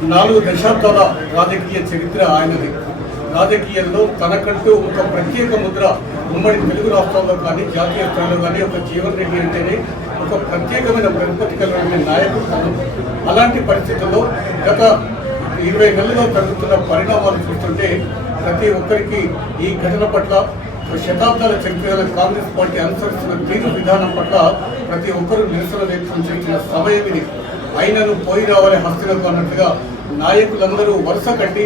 4 దశాబ్దాల రాజకీయ చరిత్ర ఆయనది. రాజకీయాల్లో తనకంటూ ఒక ప్రత్యేక ముద్ర ఉమ్మడి తెలుగు రాష్ట్రాల్లో కానీ జాతీయ స్థాయిలో కానీ ఒక జీవన్ రెడ్డి అంటేనే ఒక ప్రత్యేకమైన ప్రతిపత్తి కలిగిన నాయకుడు. అలాంటి పరిస్థితుల్లో గత 20 నెలల్లో జరుగుతున్న పరిణామాలు చూస్తుంటే ప్రతి ఒక్కరికి ఈ ఘటన పట్ల శతాబ్దాల చరిత్ర కాంగ్రెస్ పార్టీ అనుసరిస్తున్న తీరు విధానం పట్ల ప్రతి ఒక్కరూ నిరసన వ్యక్తం చేస్తున్న సమయం ఇది. అయినను పోయి రావాలి హస్తిలకు అన్నట్టుగా నాయకులందరూ వరుస కట్టి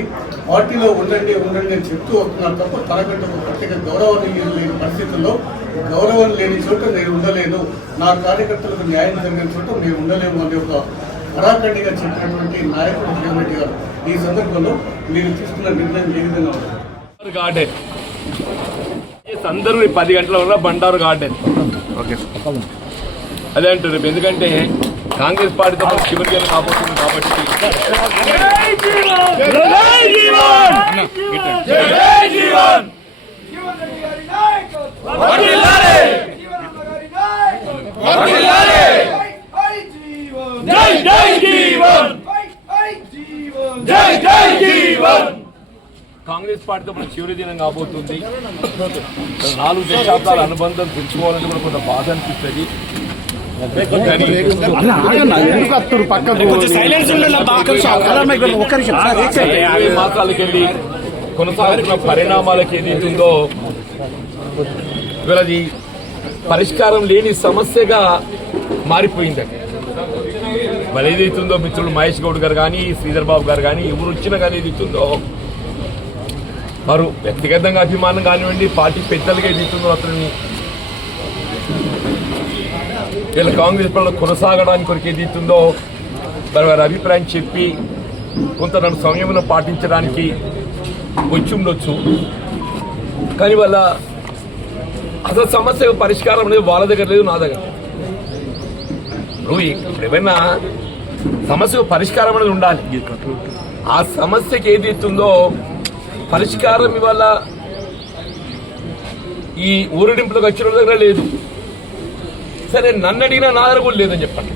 పార్టీలో ఉండండి ఉండండి అని చెప్తూ వస్తున్నారు తప్ప తనకంటే ఒక ప్రత్యేక గౌరవాన్ని లేని పరిస్థితుల్లో గౌరవం లేని చోట నేను ఉండలేను, నా కార్యకర్తలకు న్యాయం జరిగిన చోట నేను ఉండలేము అనే ఒక కరాఖండిగా చెప్పినటువంటి నాయకుడు జీవన్ రెడ్డి గారు. ఈ సందర్భంలో మీరు తీసుకున్న నిర్ణయం ఏ విధంగా ఉంది? గార్డెన్ అందరూ 10 గంటల వల్ల బండారు గార్డెన్ ఓకే అదే అంటారు రేపు. ఎందుకంటే కాంగ్రెస్ పార్టీతో చివరికి కాబోతుంది కాబట్టి కాంగ్రెస్ పార్టీతో మన చివరి దినం కాబోతుంది. 4 దశాబ్దాల అనుబంధం తెచ్చుకోవాలని కూడా కొంత బాధ అనిపిస్తుంది. మాసాలకెళ్ళి కొనసాగుతున్న పరిణామాలకు ఏదైతుందో ఇవాళ అది పరిష్కారం లేని సమస్యగా మారిపోయిందండి. మరి ఏదైతుందో మిత్రులు మహేష్ గౌడ్ గారు కానీ శ్రీధర్ బాబు గారు కానీ ఎవరు వచ్చినా కానీ ఏదైతుందో వారు వ్యక్తిగతంగా అభిమానం కానివ్వండి, పార్టీ పెద్దలుగా ఏదైతుందో అతన్ని వీళ్ళ కాంగ్రెస్ పనులు కొనసాగడానికి కొరకు ఏదైతుందో మరి వారి అభిప్రాయం చెప్పి కొంత నన్ను సంయమనం పాటించడానికి వచ్చి ఉండొచ్చు. కానీ వాళ్ళ అసలు సమస్య పరిష్కారం లేదు, వాళ్ళ దగ్గర లేదు, నా దగ్గర. ఇప్పుడు ఏమైనా సమస్యకు పరిష్కారం అనేది ఉండాలి. ఆ సమస్యకి ఏదైతుందో పరిష్కారం ఇవాళ ఈ ఊరడింపులకు వచ్చిన దగ్గర లేదు. సరే నన్ను అడిగినా నా దగ్గర కూడా లేదని చెప్పండి,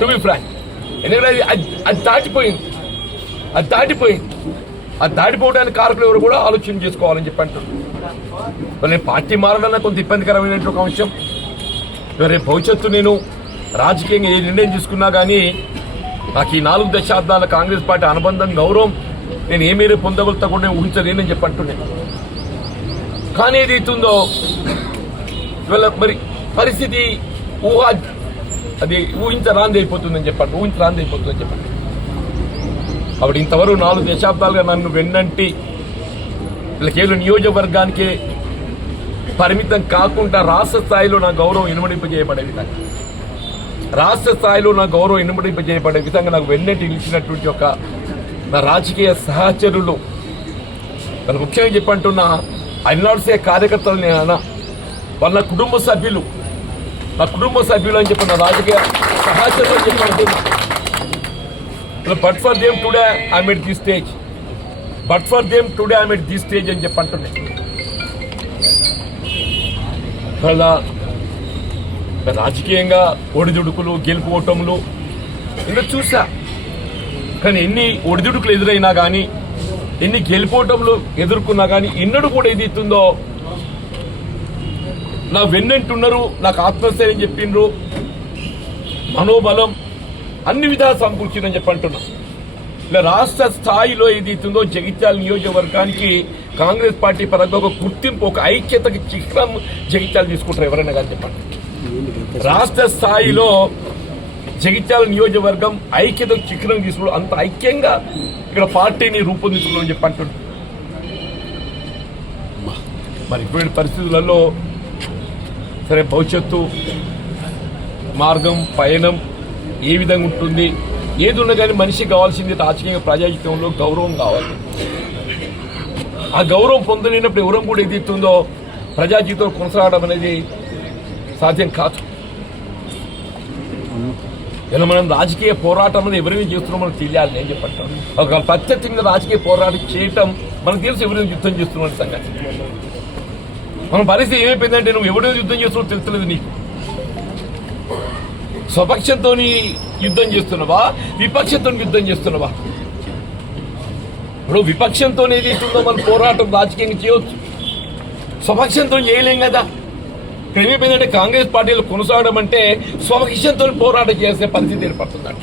టు బి ఫ్రాంక్. ఎందుకంటే అది దాటిపోయింది. అది దాటిపోవడానికి కారకులు ఎవరు కూడా ఆలోచన చేసుకోవాలని చెప్పి అంటారు. నేను పార్టీ మారాలన్నా కొంత ఇబ్బందికరమైనటువంటి ఒక అంశం. రేపు భవిష్యత్తు నేను రాజకీయంగా ఏ నిర్ణయం తీసుకున్నా కానీ నాకు ఈ 4 దశాబ్దాల కాంగ్రెస్ పార్టీ అనుబంధం గౌరవం నేను ఏ మేర పొందగలుగుతా కూడా ఊహించలేనని చెప్పి అంటున్నాను. కానీ ఏదైతుందో ఇవాళ మరి పరిస్థితి అది ఊహించరాంది అయిపోతుందని చెప్పండి. కాబట్టి ఇంతవరకు 4 దశాబ్దాలుగా నన్ను వెన్నంటి కేవలం నియోజకవర్గానికి పరిమితం కాకుండా రాష్ట్ర స్థాయిలో నా గౌరవం ఇనుమడింపజేయబడే విధంగా నాకు వెన్నంటి నిలిచినటువంటి ఒక నా రాజకీయ సహచరులు, నన్ను ముఖ్యంగా చెప్పంటున్న ఐనాడ్సే కార్యకర్తలు నేను వాళ్ళ కుటుంబ సభ్యులు అని చెప్పిన రాజకీయ సహచరులు చెప్పంటున్నా. But for them today I'm at this stage అని చెప్పంటున్నాయి. రాజకీయంగా ఒడిదుడుకులు, గెలుపు ఓటములు ఇంకా చూసా. కానీ ఎన్ని ఒడిదుడుకులు ఎదురైనా కానీ, ఎన్ని గెలుపోటములు ఎదుర్కొన్నా కానీ ఎన్నడూ కూడా ఏదైతుందో నా వెన్నంటున్నారు, నాకు ఆత్మస్థైర్యం చెప్పిండ్రు, మనోబలం అన్ని విధాలు సమకూర్చిందని చెప్పంటున్నా. ఇలా రాష్ట్ర స్థాయిలో ఏదైతుందో జగిత్యాల నియోజకవర్గానికి కాంగ్రెస్ పార్టీ పరంగా ఒక గుర్తింపు, ఒక ఐక్యతకి చిహ్నం జగిత్యాలు తీసుకుంటారు ఎవరైనా కానీ చెప్పండి. రాష్ట్ర స్థాయిలో జగిత్యాల నియోజకవర్గం ఐక్యతకు చిహ్నం తీసుకోవడం, అంత ఐక్యంగా ఇక్కడ పార్టీని రూపొందించుకోవాలని చెప్పి అంటున్నారు. మరి ఇటువంటి పరిస్థితులలో సరే భవిష్యత్తు మార్గం, పయనం ఏ విధంగా ఉంటుంది, ఏది ఉన్నా కానీ మనిషికి కావాల్సింది రాజకీయ ప్రజాజీవితంలో గౌరవం కావాలి. ఆ గౌరవం పొందలేనప్పుడు ఎవరం కూడా ఏదైతుందో ప్రజాజీవితం కొనసాగడం అనేది సాధ్యం కాదు. ఇలా మనం రాజకీయ పోరాటం అనేది ఎవరైనా చేస్తున్నాం మనకు తెలియాలి. నేను చెప్పంటాను, ఒక ప్రత్యక్షంగా రాజకీయ పోరాటం చేయటం మనకు తెలుసు ఎవరైనా యుద్ధం చేస్తున్నాడు సంగతి. మన పరిస్థితి ఏమైపోయిందంటే నువ్వు ఎవరైనా యుద్ధం చేస్తున్నావు తెలుస్తలేదు నీకు. స్వపక్షంతో యుద్ధం చేస్తున్నావా, విపక్షంతో యుద్ధం చేస్తున్నావా? ఇప్పుడు విపక్షంతో ఏది ఇస్తుందో మనం పోరాటం రాజకీయంగా చేయవచ్చు, స్వపక్షంతో చేయలేం కదా. ఇక్కడ ఏమైపోయిందంటే కాంగ్రెస్ పార్టీలో కొనసాగడం అంటే స్వపక్షంతో పోరాటం చేసే పరిస్థితి ఏర్పడుతుందంట.